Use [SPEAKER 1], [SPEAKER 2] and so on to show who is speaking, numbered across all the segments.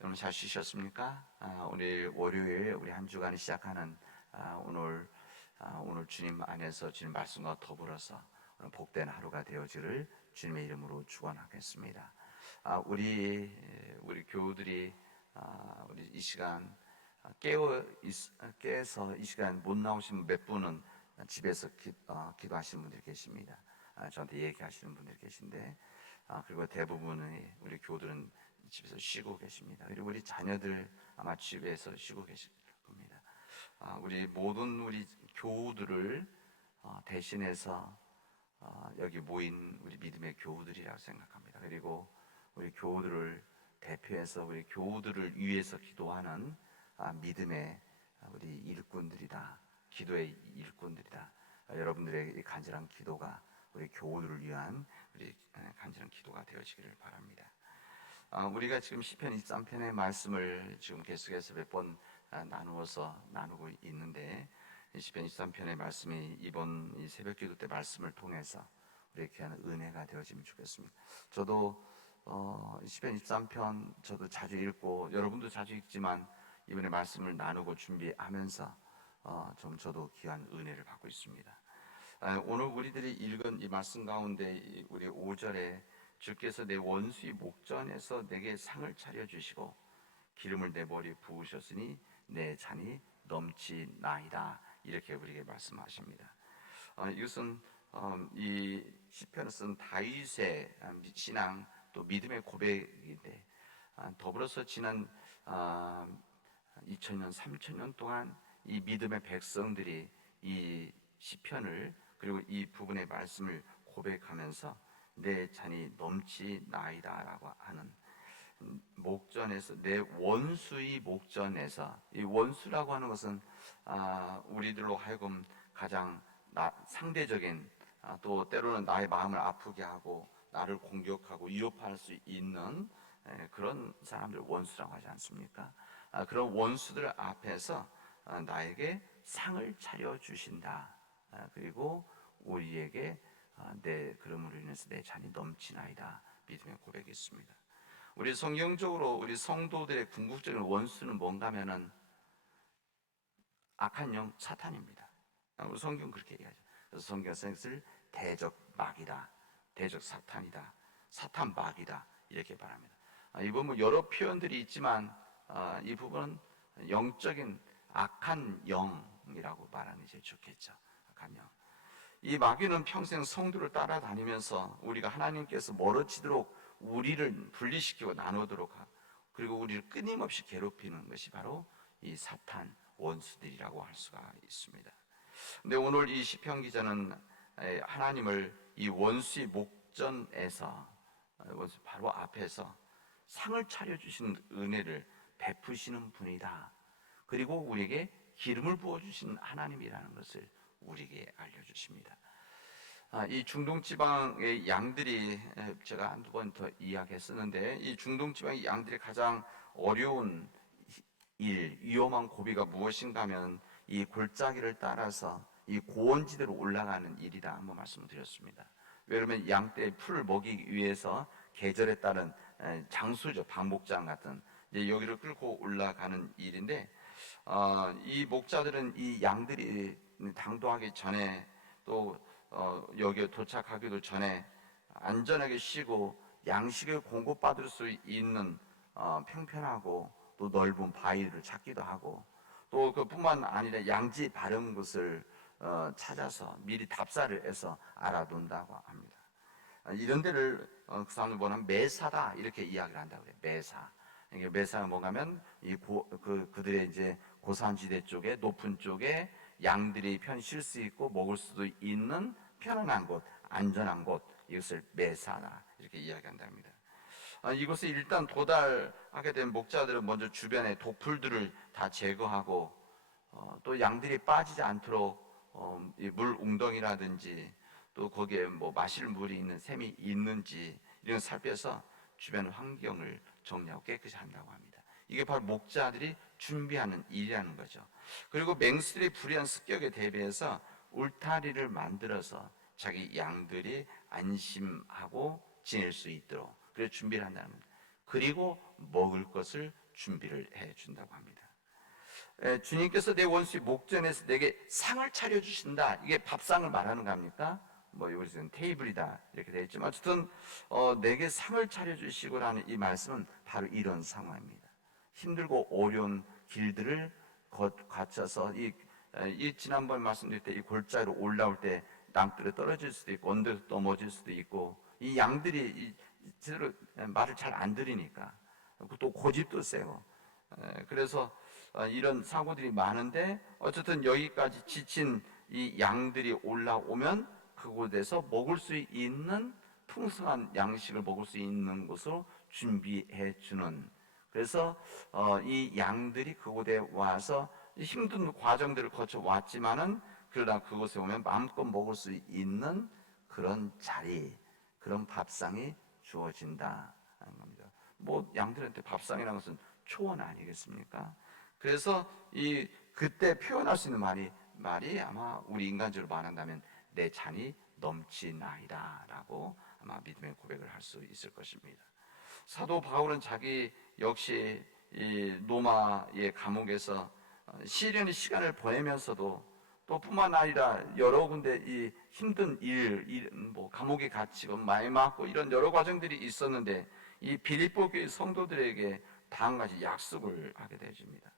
[SPEAKER 1] 여러분 잘 쉬셨습니까? 아, 오늘 월요일 우리 한 주간을 시작하는 아, 오늘 아, 오늘 주님 안에서 주님 말씀과 더불어서 오늘 복된 하루가 되어지를 주님의 이름으로 축원하겠습니다. 아, 우리 우리 교우들이 아, 우리 이 시간 아, 깨어 깨서 이 시간 못 나오신 몇 분은 집에서 기, 어, 기도하시는 분들이 계십니다. 아, 저한테 얘기하시는 분들이 계신데 아, 그리고 대부분의 우리 교우들은 집에서 쉬고 계십니다. 그리고 우리 자녀들 아마 집에서 쉬고 계실 겁니다. 아, 우리 모든 우리 교우들을 어, 대신해서 어, 여기 모인 우리 믿음의 교우들이라고 생각합니다. 그리고 우리 교우들을 대표해서 우리 교우들을 위해서 기도하는 아, 믿음의 우리 일꾼들이다. 기도의 일꾼들이다. 아, 여러분들의 이 간절한 기도가 우리 교우들을 위한 우리 에, 간절한 기도가 되어지기를 바랍니다. 아, 우리가 지금 시편 23편의 말씀을 지금 계속해서 몇 번 나누어서 나누고 있는데 이 시편 23편의 말씀이 이번 이 새벽 기도 때 말씀을 통해서 우리에게 하는 은혜가 되어지면 좋겠습니다. 저도 어, 이 시편 23편 저도 자주 읽고 여러분도 자주 읽지만 이번에 말씀을 나누고 준비하면서 어, 좀 저도 귀한 은혜를 받고 있습니다. 아, 오늘 우리들이 읽은 이 말씀 가운데 이 우리 5절에 주께서 내 원수의 목전에서 내게 상을 차려 주시고 기름을 내 머리에 부으셨으니 내 잔이 넘치나이다 이렇게 우리에게 말씀하십니다. 어, 이것은 어, 이 시편을 쓴 다윗의 신앙 또 믿음의 고백인데 아, 더불어서 지난 아, 2000년, 3000년 동안 이 믿음의 백성들이 이 시편을 그리고 이 부분의 말씀을 고백하면서 내 잔이 넘치나이다라고 하는 목전에서 내 원수의 목전에서 이 원수라고 하는 것은 아, 우리들로 하여금 가장 나, 상대적인 아, 또 때로는 나의 마음을 아프게 하고 나를 공격하고 위협할 수 있는 에, 그런 사람들 원수라고 하지 않습니까? 아, 그런 원수들 앞에서 아, 나에게 상을 차려 주신다. 아, 그리고 우리에게 아, 내 그름으로 인해서 내 잔이 넘치나이다. 믿음의 고백이 있습니다. 우리 성경적으로 우리 성도들의 궁극적인 원수는 뭔가면은 악한 영 사탄입니다. 아, 우리 성경 그렇게 얘기하죠. 그래서 성경에서 이것을 대적 막이다, 대적 사탄이다, 사탄 막이다 이렇게 말합니다. 아, 이 부분 여러 표현들이 있지만 아, 이 부분은 영적인 악한 영이라고 말하는 게 좋겠죠. 악한 영. 이 마귀는 평생 성도를 따라다니면서 우리가 하나님께서 멀어지도록 우리를 분리시키고 나누도록 그리고 우리를 끊임없이 괴롭히는 것이 바로 이 사탄 원수들이라고 할 수가 있습니다. 근데 오늘 이 시편 기자는 하나님을 이 원수의 목전에서 원수 바로 앞에서 상을 차려 주시는 은혜를 베푸시는 분이다. 그리고 우리에게 기름을 부어 주시는 하나님이라는 것을 우리에게 알려주십니다. 아, 이 중동 지방의 양들이 제가 한두 번 더 이야기했었는데 이 중동 지방의 양들이 가장 어려운 일, 위험한 고비가 무엇인가 하면 이 골짜기를 따라서 이 고원지대로 올라가는 일이다 한번 말씀을 드렸습니다. 왜냐하면 양떼의 풀을 먹이기 위해서 계절에 따른 장수죠 방목장 같은 이제 여기를 끌고 올라가는 일인데 어, 이 목자들은 이 양들이 당도하기 전에 또 어, 여기에 도착하기도 전에 안전하게 쉬고 양식을 공급받을 수 있는 어, 평평하고 또 넓은 바위를 찾기도 하고 또 그뿐만 아니라 양지 바른 곳을 어, 찾아서 미리 답사를 해서 알아둔다고 합니다. 어, 이런 데를 어, 그 사람들 보면 매사다 이렇게 이야기를 한다고 그래요. 매사. 이게 매사가 뭐냐면 이 고, 그 그들의 이제 고산지대 쪽에 높은 쪽에 양들이 편쉴수 있고 먹을 수도 있는 편안한 곳, 안전한 곳 이것을 매사다 이렇게 이야기한답니다. 아, 이곳에 일단 도달하게 된 목자들은 먼저 주변의 독풀들을 다 제거하고 어, 또 양들이 빠지지 않도록 어, 물 웅덩이라든지 또 거기에 뭐 마실 물이 있는 샘이 있는지 이런 살펴서 주변 환경을 정리하고 깨끗이 한다고 합니다. 이게 바로 목자들이 준비하는 일이라는 거죠. 그리고 맹수들의 불의한 습격에 대비해서 울타리를 만들어서 자기 양들이 안심하고 지낼 수 있도록 그래 준비를 한다는 겁니다. 그리고 먹을 것을 준비를 해 준다고 합니다. 에, 주님께서 내 원수의 목전에서 내게 상을 차려 주신다. 이게 밥상을 말하는 겁니까? 뭐 여기서는 테이블이다 이렇게 되어 있지만 어쨌든 어, 내게 상을 차려 주시고라는 이 말씀은 바로 이런 상황입니다. 힘들고 어려운 길들을 거, 거쳐서 이, 에, 이 지난번 말씀드릴 때 이 골짜기로 올라올 때 땅들에 떨어질 수도 있고 언덕에서 넘어질 수도 있고 이 양들이 이, 제대로 말을 잘 안 들으니까. 또 고집도 세고. 에, 그래서 어, 이런 사고들이 많은데 어쨌든 여기까지 지친 이 양들이 올라오면 그곳에서 먹을 수 있는 풍성한 양식을 먹을 수 있는 곳으로 준비해 주는 그래서 어, 이 양들이 그곳에 와서 힘든 과정들을 거쳐 왔지만은 그러나 그곳에 오면 마음껏 먹을 수 있는 그런 자리, 그런 밥상이 주어진다 하는 겁니다. 뭐 양들한테 밥상이라는 것은 초원 아니겠습니까? 그래서 이 그때 표현할 수 있는 말이 말이 아마 우리 인간적으로 말한다면 내 잔이 넘치나이다라고 아마 믿음의 고백을 할 수 있을 것입니다. 사도 바울은 자기 역시 이 로마의 감옥에서 시련의 시간을 보내면서도 또 뿐만 아니라 여러 군데 이 힘든 일, 일, 뭐 감옥에 갇히고 많이 맞고 이런 여러 과정들이 있었는데 이 빌립보 교회 성도들에게 다음 가지 약속을 하게 되어집니다.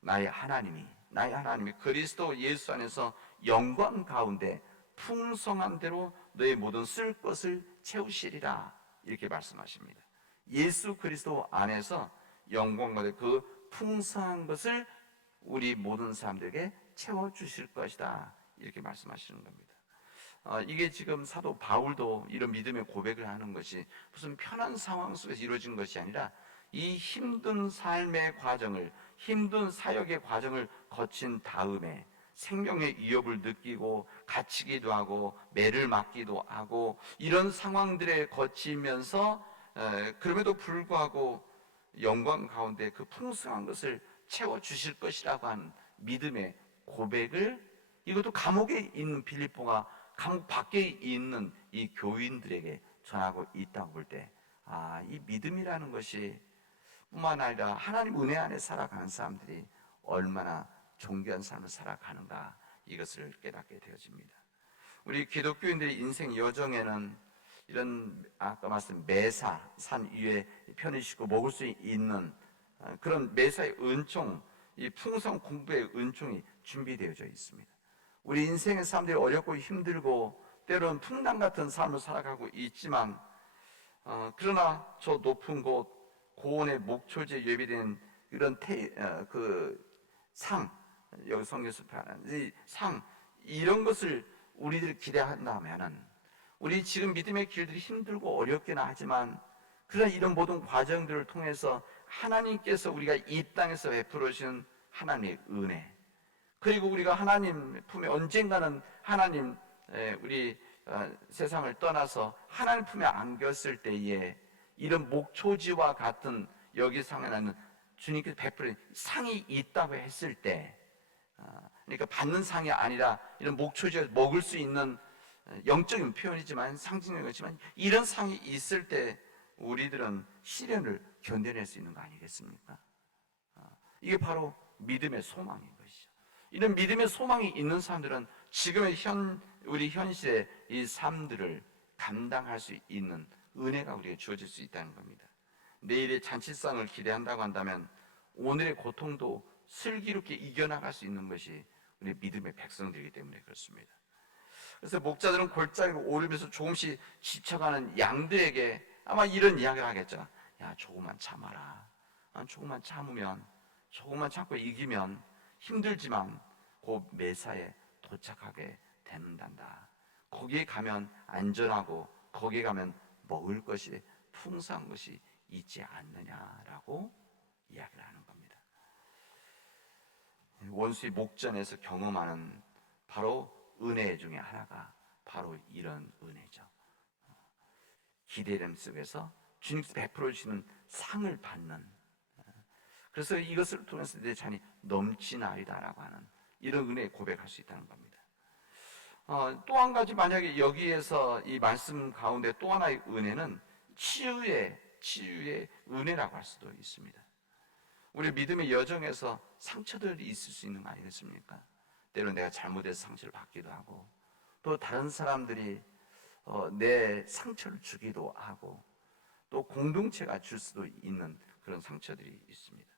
[SPEAKER 1] 나의 하나님이 나의 하나님이 그리스도 예수 안에서 영광 가운데 풍성한 대로 너의 모든 쓸 것을 채우시리라 이렇게 말씀하십니다. 예수 그리스도 안에서 영광 가운데 그 풍성한 것을 우리 모든 사람들에게 채워 주실 것이다 이렇게 말씀하시는 겁니다. 어, 이게 지금 사도 바울도 이런 믿음의 고백을 하는 것이 무슨 편한 상황 속에서 이루어진 것이 아니라 이 힘든 삶의 과정을 힘든 사역의 과정을 거친 다음에 생명의 위협을 느끼고 갇히기도 하고 매를 맞기도 하고 이런 상황들에 거치면서 에, 그럼에도 불구하고 영광 가운데 그 풍성한 것을 채워 주실 것이라고 하는 믿음의 고백을 이것도 감옥에 있는 빌립보가 감옥 밖에 있는 이 교인들에게 전하고 있다고 볼 때, 아, 이 믿음이라는 것이 뿐만 아니라 하나님 은혜 안에 살아가는 사람들이 얼마나 존귀한 삶을 살아가는가 이것을 깨닫게 되어집니다. 우리 기독교인들의 인생 여정에는 이런 아까 말씀 매사 산 위에 편히 쉬고 먹을 수 있는 어, 그런 매사의 은총, 이 풍성 공부의 은총이 준비되어져 있습니다. 우리 인생의 사람들이 어렵고 힘들고 때로는 풍랑 같은 삶을 살아가고 있지만 어, 그러나 저 높은 곳 고원의 목초지에 예비된 이런 태, 어, 그상 여기 성경에서 표현하는 이상 이런 것을 우리들이 기대한다면은 우리 지금 믿음의 길들이 힘들고 어렵기는 하지만 그러나 이런 모든 과정들을 통해서 하나님께서 우리가 이 땅에서 베풀어 주신 하나님의 은혜 그리고 우리가 하나님 품에 언젠가는 하나님 에, 우리 어, 세상을 떠나서 하나님 품에 안겼을 때에 이런 목초지와 같은 여기 상에는 주님께서 베풀어 상이 있다고 했을 때 어, 그러니까 받는 상이 아니라 이런 목초지에 먹을 수 있는 영적인 표현이지만 상징적이지만 이런 상이 있을 때 우리들은 시련을 견뎌낼 수 있는 거 아니겠습니까? 어, 이게 바로 믿음의 소망인 것이죠. 이런 믿음의 소망이 있는 사람들은 지금의 현 우리 현실의 이 삶들을 감당할 수 있는 은혜가 우리에게 주어질 수 있다는 겁니다. 내일의 잔치상을 기대한다고 한다면 오늘의 고통도 슬기롭게 이겨나갈 수 있는 것이 우리 믿음의 백성들이기 때문에 그렇습니다. 그래서 목자들은 골짜기로 오르면서 조금씩 지쳐가는 양들에게 아마 이런 이야기를 하겠죠. 야, 조금만 참아라. 아, 조금만 참으면, 조금만 참고 이기면 힘들지만 그 매사에 도착하게 되는단다. 거기에 가면 안전하고 거기에 가면 먹을 것이 풍성한 것이 있지 않느냐라고 이야기를 하는 겁니다. 원수의 목전에서 경험하는 바로 은혜 중에 하나가 바로 이런 은혜죠. 기대됨 속에서 주님께서 베풀어 주시는 상을 받는 그래서 이것을 통해서 내 잔이 넘치나이다라고 하는 이런 은혜 고백할 수 있다는 겁니다. 어, 또 한 가지 만약에 여기에서 이 말씀 가운데 또 하나의 은혜는 치유의 치유의 은혜라고 할 수도 있습니다. 우리 믿음의 여정에서 상처들이 있을 수 있는 거 아니겠습니까? 때로 내가 잘못해서 상처를 받기도 하고 또 다른 사람들이 어, 내 상처를 주기도 하고 또 공동체가 줄 수도 있는 그런 상처들이 있습니다.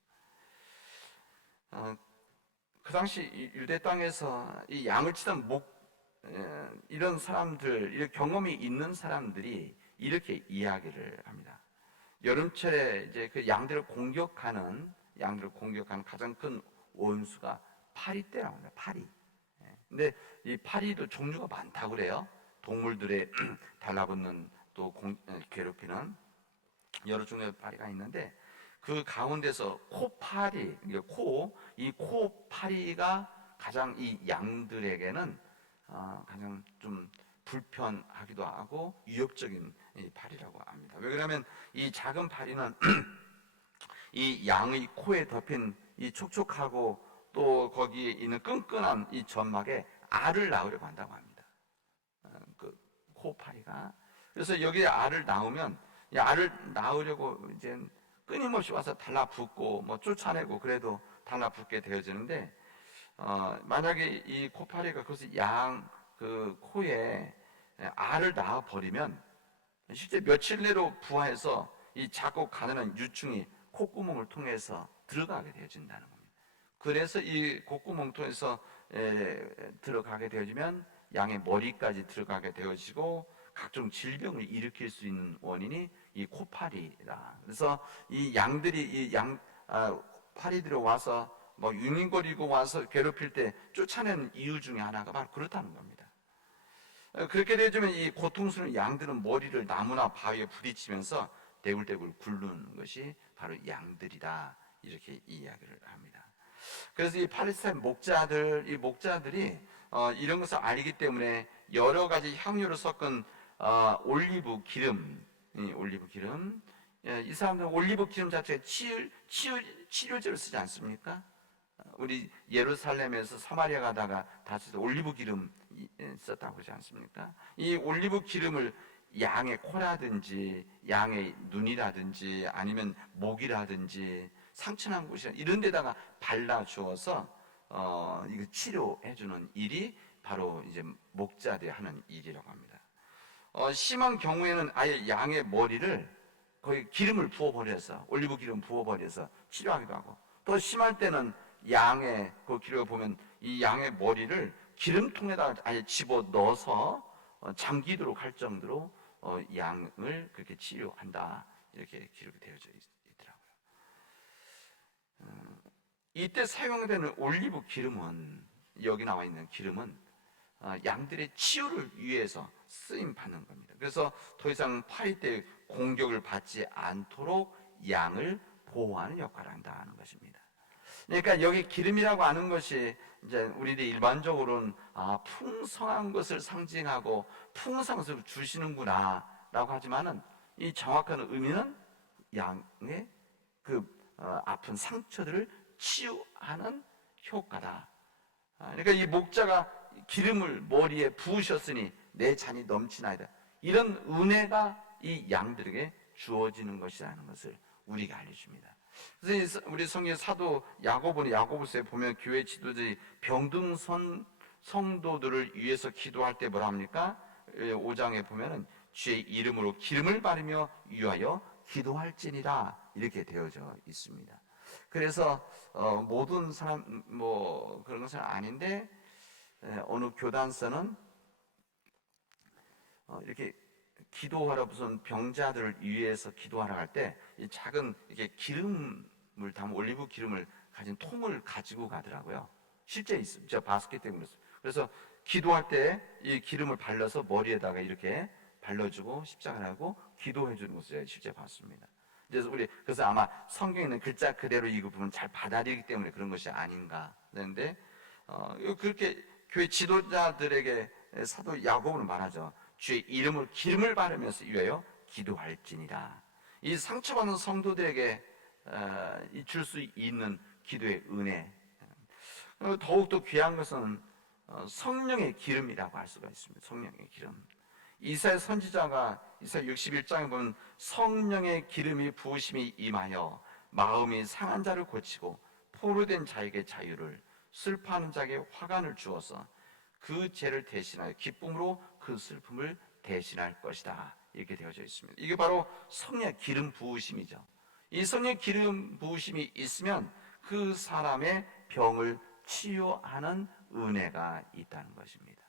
[SPEAKER 1] 어, 그 당시 이 유대 땅에서 이 양을 치던 목 에, 이런 사람들, 이런 경험이 있는 사람들이 이렇게 이야기를 합니다. 여름철에 이제 그 양들을 공격하는 양들을 공격하는 가장 큰 원수가 파리떼라고 합니다. 파리. 예. 근데 이 파리도 종류가 많다고 그래요. 동물들의 달라붙는 또 공, 에, 괴롭히는 여러 종류의 파리가 있는데 그 가운데서 코파리, 코, 이 코파리가 가장 이 양들에게는 어, 가장 좀 불편하기도 하고 위협적인 이 파리라고 합니다. 왜 그러냐면 이 작은 파리는 이 양의 코에 덮인 이 촉촉하고 또 거기에 있는 끈끈한 이 점막에 알을 낳으려고 한다고 합니다. 어, 그 코파리가 그래서 여기에 알을 낳으면 이 알을 낳으려고 이제 끊임없이 와서 달라붙고 뭐 쫓아내고 그래도 달라붙게 되어지는데 어, 만약에 이 코파리가 그것을 양 그 코에 알을 낳아 버리면 실제 며칠 내로 부화해서 이 작고 가난한 유충이 콧구멍을 통해서 들어가게 되어진다는 겁니다. 그래서 이 에, 들어가게 되어지면 양의 머리까지 들어가게 되어지고 각종 질병을 일으킬 수 있는 원인이 이 코파리라. 그래서 이 양들이 이양 아, 파리들이 와서 뭐 유민거리고 와서 괴롭힐 때 쫓아내는 이유 중에 하나가 바로 그렇다는 겁니다. 어, 그렇게 되어지면 이 고통스러운 양들은 머리를 나무나 바위에 부딪히면서 대굴대굴 굴르는 것이 바로 양들이다. 이렇게 이야기를 합니다. 그래서 이 팔레스타인 목자들, 이 목자들이 어, 이런 것을 알기 때문에 여러 가지 향료를 섞은 어, 올리브 기름, 이 올리브 기름, 예, 이 사람들은 올리브 기름 자체가 치유, 치유, 치료제로 쓰지 않습니까? 우리 예루살렘에서 사마리아 가다가 다시 올리브 기름 썼다고 하지 않습니까? 이 올리브 기름을 양의 코라든지 양의 눈이라든지 아니면 목이라든지 상처난 곳이 이런 데다가 발라 주어서 어 이거 치료해 주는 일이 바로 이제 목자들이 하는 일이라고 합니다. 어 심한 경우에는 아예 양의 머리를 거의 기름을 부어 버려서 올리브 기름 부어 버려서 치료하기도 하고 또 심할 때는 양의 그 기록에 보면 이 양의 머리를 기름통에다가 아예 집어 넣어서 어, 잠기도록 할 정도로 어, 양을 그렇게 치료한다 이렇게 기록이 되어져. 음, 이때 사용되는 올리브 기름은 여기 나와 있는 기름은 어, 양들의 치유를 위해서 쓰임 받는 겁니다. 그래서 더 이상 파리 때 공격을 받지 않도록 양을 보호하는 역할을 한다는 것입니다. 그러니까 여기 기름이라고 하는 것이 이제 우리들 일반적으로는 아, 풍성한 것을 상징하고 풍성한 것을 주시는구나라고 하지만은 이 정확한 의미는 양의 그 어, 아픈 상처들을 치유하는 효과다. 아, 그러니까 이 목자가 기름을 머리에 부으셨으니 내 잔이 넘치나이다. 이런 은혜가 이 양들에게 주어지는 것이라는 것을 우리가 알려줍니다. 그래서 우리 성의 사도 야고보는 야고보서에 보면 교회 지도자들이 병든 선, 성도들을 위해서 기도할 때 뭐라 합니까? 5장에 보면은 주의 이름으로 기름을 바르며 위하여 기도할지니라 이렇게 되어져 있습니다. 그래서 어, 모든 사람 뭐 그런 것은 아닌데 에, 어느 교단서는 어, 이렇게 기도하러 무슨 병자들을 위해서 기도하러 갈때이 작은 이렇게 기름을 담은 올리브 기름을 가진 통을 가지고 가더라고요. 실제 있습니다. 제가 봤기 때문에 그래서 기도할 때 이 기름을 발라서 머리에다가 이렇게 발라주고 십자가를 하고 기도해 주는 것을 실제 봤습니다. 그래서 우리 그래서 아마 성경에 있는 글자 그대로 이 부분 잘 받아들이기 때문에 그런 것이 아닌가 그런데 어, 그렇게 교회 지도자들에게 사도 야고보는 말하죠. 주의 이름을 기름을 바르면서 위하여 기도할지니라. 이 상처받는 성도들에게 어, 줄수 있는 기도의 은혜. 어, 더욱더 귀한 것은 어, 성령의 기름이라고 할 수가 있습니다. 성령의 기름. 이사야 선지자가 이사야 61장에 보면 성령의 기름이 부으심이 임하여 마음이 상한 자를 고치고 포로된 자에게 자유를 슬퍼하는 자에게 화관을 주어서 그 죄를 대신하여 기쁨으로 그 슬픔을 대신할 것이다. 이렇게 되어져 있습니다. 이게 바로 성령 기름 부으심이죠. 이 성령 기름 부으심이 있으면 그 사람의 병을 치유하는 은혜가 있다는 것입니다.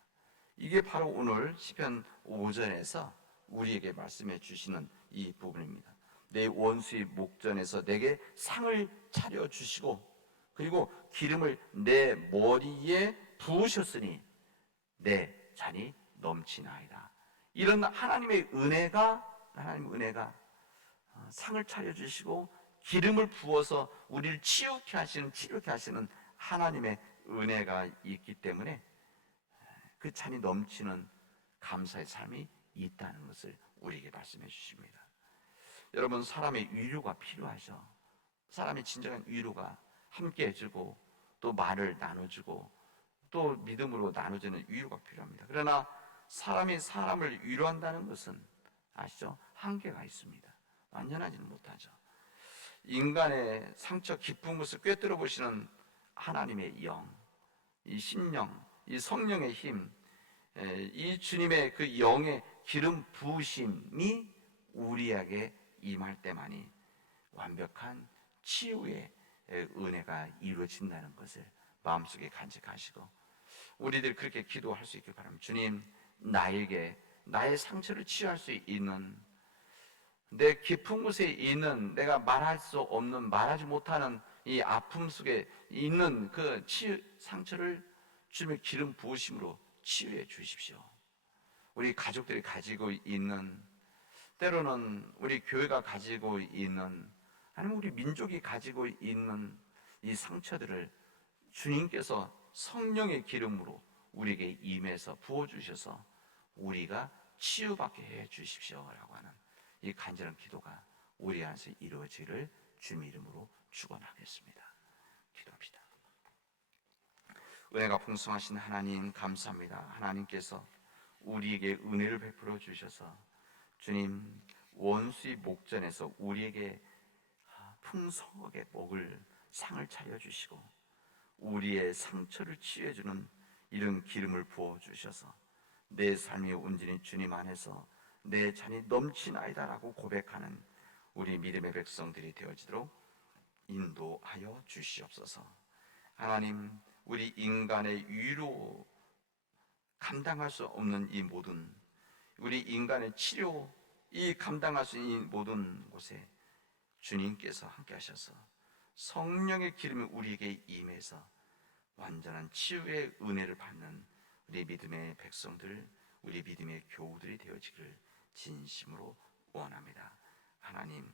[SPEAKER 1] 이게 바로 오늘 시편 5전에서 우리에게 말씀해 주시는 이 부분입니다. 내 원수의 목전에서 내게 상을 차려 주시고 그리고 기름을 내 머리에 부으셨으니 내 잔이 넘치나이다. 이런 하나님의 은혜가 하나님의 은혜가 어, 상을 차려 주시고 기름을 부어서 우리를 치유케 하시는 치료케 하시는 하나님의 은혜가 있기 때문에 그 잔이 넘치는 감사의 삶이 있다는 것을 우리에게 말씀해 주십니다. 여러분 사람의 위로가 필요하죠. 사람의 진정한 위로가 함께 해주고 또 말을 나눠주고 또 믿음으로 나눠주는 위로가 필요합니다. 그러나 사람이 사람을 위로한다는 것은 아시죠? 한계가 있습니다. 완전하지는 못하죠. 인간의 상처 깊은 것을 꿰뚫어 보시는 하나님의 영, 이 신령, 이 성령의 힘, 에, 이 주님의 그 영의 기름 부으심이 우리에게 임할 때만이 완벽한 치유의 에, 은혜가 이루어진다는 것을 마음속에 간직하시고 우리들 그렇게 기도할 수 있길 바랍니다. 주님, 나에게 나의 상처를 치유할 수 있는 내 깊은 곳에 있는 내가 말할 수 없는 말하지 못하는 이 아픔 속에 있는 그 치유 상처를 주님의 기름 부으심으로 치유해 주십시오. 우리 가족들이 가지고 있는 때로는 우리 교회가 가지고 있는 아니면 우리 민족이 가지고 있는 이 상처들을 주님께서 성령의 기름으로 우리에게 임해서 부어 주셔서 우리가 치유받게 해 주십시오라고 하는 이 간절한 기도가 우리 안에서 이루어지를 주님 이름으로 축원하겠습니다. 기도합시다. 은혜가 풍성하신 하나님 감사합니다. 하나님께서 우리에게 은혜를 베풀어 주셔서 주님 원수의 목전에서 우리에게 풍성하게 먹을 상을 차려 주시고 우리의 상처를 치유해 주는 이런 기름을 부어 주셔서 내 삶이 온전히 주님 안에서 내 잔이 넘치나이다라고 고백하는 우리 믿음의 백성들이 되어지도록 인도하여 주시옵소서. 하나님, 우리 인간의 위로 감당할 수 없는 이 모든 우리 인간의 치료 이 감당할 수 있는 이 모든 곳에 주님께서 함께 하셔서 성령의 기름이 우리에게 임해서 완전한 치유의 은혜를 받는 우리 믿음의 백성들, 우리 믿음의 교우들이 되어지기를 진심으로 원합니다. 하나님,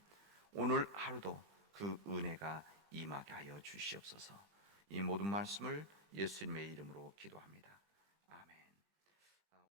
[SPEAKER 1] 오늘 하루도 그 은혜가 임하게 하여 주시옵소서. 이 모든 말씀을 예수님의 이름으로 기도합니다.